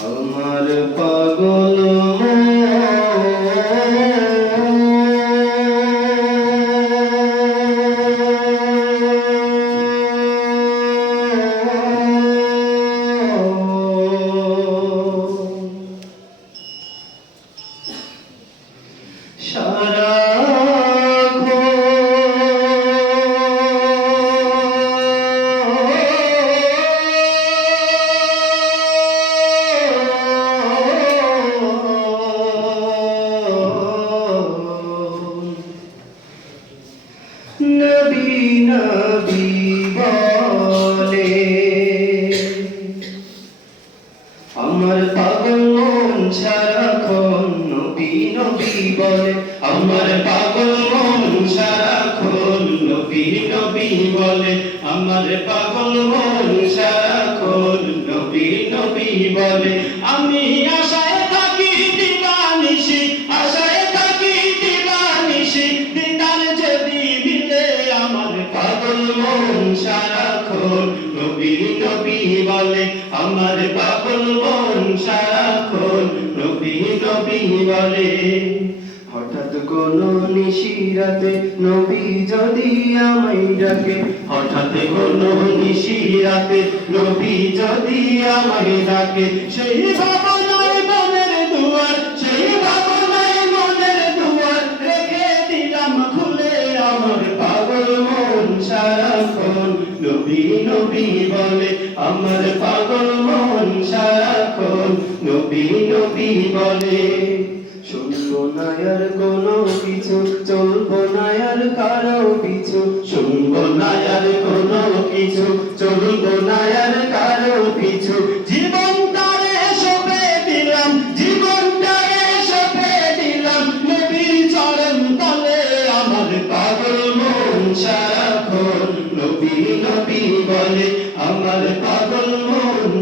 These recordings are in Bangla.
আমার পাগল নবী নবী বলে। আমার পাগল মন সারাক্ষণ নবী নবী বলে। আমার পাগল মন সারাক্ষণ নবী নবী বলে। আমি সারাক্ষণ নবী নবী বলে, আমার পাগল মন সারাক্ষণ নবী নবী বলে। হঠাৎ কোন নিশিরাতে নবী যদি আমায় ডাকে, হঠাৎ কোন নিশিরাতে নবী যদি আমায় ডাকে, সেই ভাবনায় নবী বলে, আমার পাগল মন সারাক্ষণ নবী নবী বলে। শুনব না আর কোনো কিছু, চলবো না কারও পিছু। শুনব না আর কোনো কিছু, চলবো না আর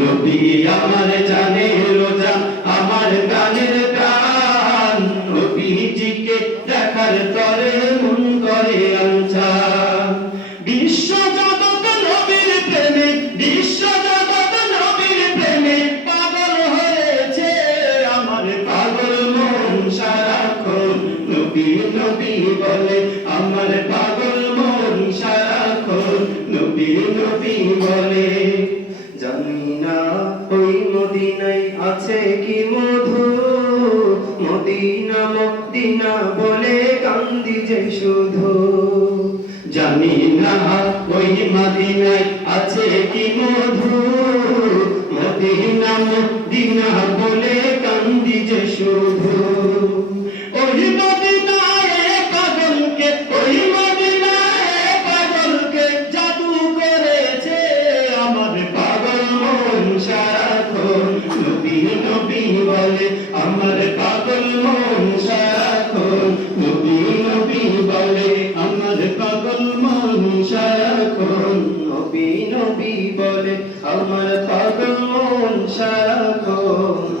নবী আমার জান আমার প্রাণের প্রাণ নবীজিকে দেখার তরে মন করে আনচান বিশ্ব জগৎ নবীর প্রেমে, বিশ্ব জগৎ নবীর প্রেমে পাগল হয়েছে আমার পাগল মন সারাক্ষণ। নবী নবী নবী নবী বলে জানি না ওই মদিনায় আছে কি মধু। মদিনা মদিনা বলে কান্দি যে শুধু। জানি না ওই মদিনায় আছে কি মধু। মদিনা মদিনা বলে কান্দি যে শুধু। আমার পাগল মন সারাক্ষণ, নবী নবী বলে আমার পাগল মন সারাক্ষণ, নবী নবী বলে আমার পাগল মন সারাক্ষণ।